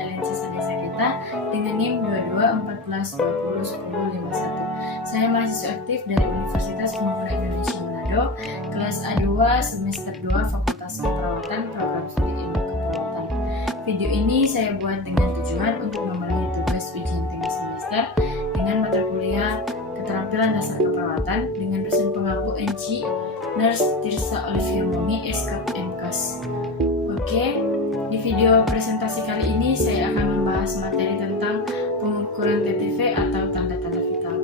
LNC Desa kita dengan NIM 2214201051. Saya mahasiswa aktif dari Universitas Pemuda Indonesia Manado, kelas A2 semester 2 Fakultas Keperawatan Program Studi Ilmu Keperawatan. Video ini saya buat dengan tujuan untuk memenuhi tugas ujian tengah semester dengan mata kuliah Keterampilan Dasar Keperawatan dengan dosen pengampu NC Nurse Tirsa Olivia Mumi, SKAP MKAS. Oke, di video presentasi kali ini saya akan membahas materi tentang pengukuran TTV atau tanda-tanda vital.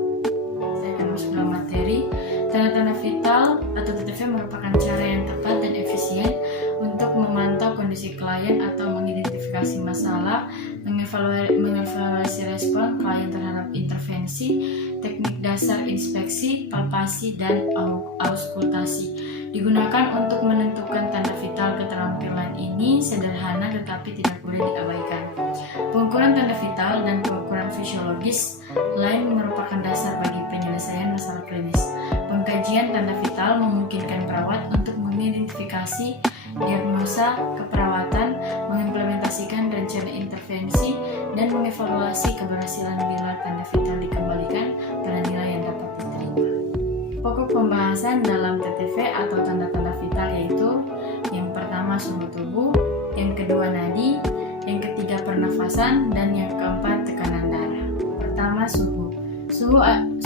Saya akan masuk dalam materi. Tanda-tanda vital atau TTV merupakan cara yang tepat dan efisien untuk memantau kondisi klien atau mengidentifikasi masalah, mengevaluasi respon klien terhadap intervensi, teknik dasar inspeksi, palpasi, dan auskultasi. Digunakan untuk menentukan tanda vital. Keterampilan ini sederhana tetapi tidak boleh diabaikan. Pengukuran tanda vital dan pengukuran fisiologis lain merupakan dasar bagi penyelesaian masalah klinis. Pengkajian tanda vital memungkinkan perawat untuk mengidentifikasi diagnosa keperawatan, mengimplementasikan rencana intervensi, dan mengevaluasi keberhasilan bila tanda vital dikembalikan pada nilai yang dapat diterima. Pokok pembahasan dalam TTV atau tanda-tanda vital yaitu yang pertama suhu tubuh, yang kedua nadi, yang ketiga pernafasan, dan yang keempat tekanan darah. Pertama suhu.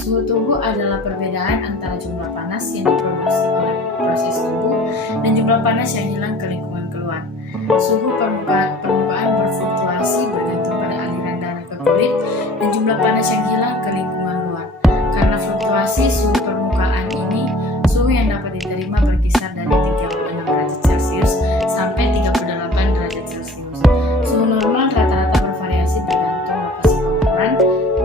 Suhu tubuh adalah perbedaan antara jumlah panas yang diproduksi oleh proses tubuh dan jumlah panas yang hilang ke lingkungan keluar. Suhu permukaan berfluktuasi bergantung pada aliran darah ke kulit dan jumlah panas yang hilang ke lingkungan luar. Karena fluktuasi suhu permukaan ini, suhu yang dapat diterima berkisar dari 36 derajat Celcius sampai 38 derajat Celcius. Suhu normal rata-rata bervariasi bergantung lokasi pengukuran.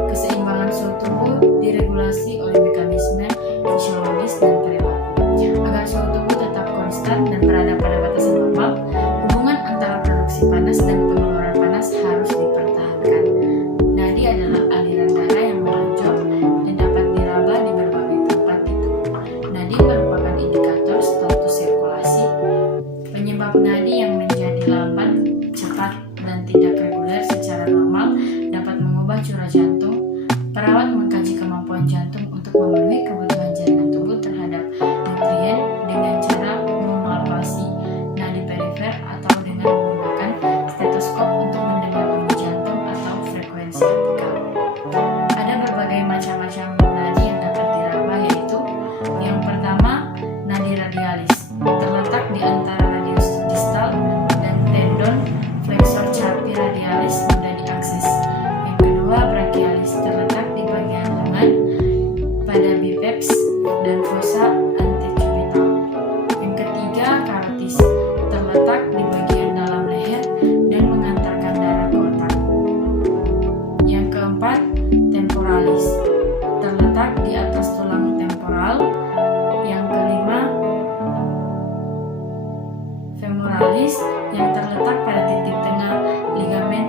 Keseimbangan suhu tubuh diregulasi oleh mekanisme fisiologis dan perilaku. Agar suhu tubuh tetap konstan dan berada pada batasan normal, hubungan antara produksi panas dan pengeluaran panas harus dipertahankan. Nadi adalah aliran darah yang menonjol dan dapat diraba di berbagai tempat di tubuh. Nadi merupakan indikator status sirkulasi. Penyebab nadi yang menjadi lamban, cepat, dan tidak reguler secara normal dapat mengubah curah jantung. Perawat mengkaji kemampuan jantung untuk memenuhi kebutuhan jaringan tubuh terhadap nutrien dengan cara memalpasi nadi perifer atau dengan menggunakan stetoskop untuk mendengar bunyi jantung atau frekuensi apikal. Ada berbagai macam-macam nadi yang dapat diraba, yaitu yang pertama, nadi radialis, terletak di antara radius distal dan tendon flexor carpi radialis, mudah diakses. Yang kedua, brachialis, terletak di bagian lengan pada biceps dan fossa antecubital. Yang ketiga, karotis, terletak di bagian dalam leher dan mengantarkan darah ke otak. Yang keempat, temporalis, terletak di atas tulang temporal. Yang kelima, femoralis, yang terletak pada titik tengah ligamen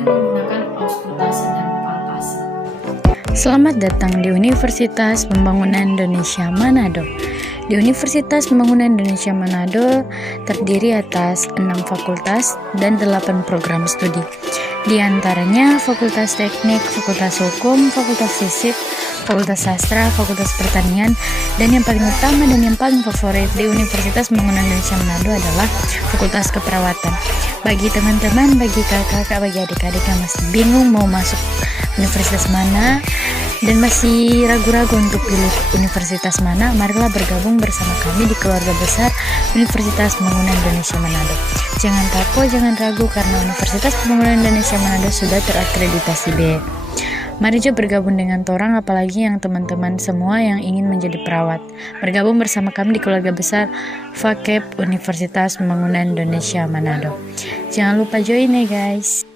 dengan menggunakan auskultasi dan palpasi. Selamat datang di Universitas Pembangunan Indonesia Manado. Di Universitas Pembangunan Indonesia Manado terdiri atas 6 fakultas dan 8 program studi. Di antaranya Fakultas Teknik, Fakultas Hukum, Fakultas Fisik, Fakultas Sastra, Fakultas Pertanian, dan yang paling utama dan yang paling favorit di Universitas Pembangunan Indonesia Manado adalah Fakultas Keperawatan. Bagi teman-teman, bagi kakak-kakak, bagi adik-adik yang masih bingung mau masuk universitas mana dan masih ragu-ragu untuk pilih universitas mana, marilah bergabung bersama kami di keluarga besar Universitas Pembangunan Indonesia Manado. Jangan takut, jangan ragu karena Universitas Pembangunan Indonesia Manado sudah terakreditasi B. Mari juga bergabung dengan torang, apalagi yang teman-teman semua yang ingin menjadi perawat. Bergabung bersama kami di keluarga besar FAKEP Universitas Pembangunan Indonesia Manado. Jangan lupa join ya guys.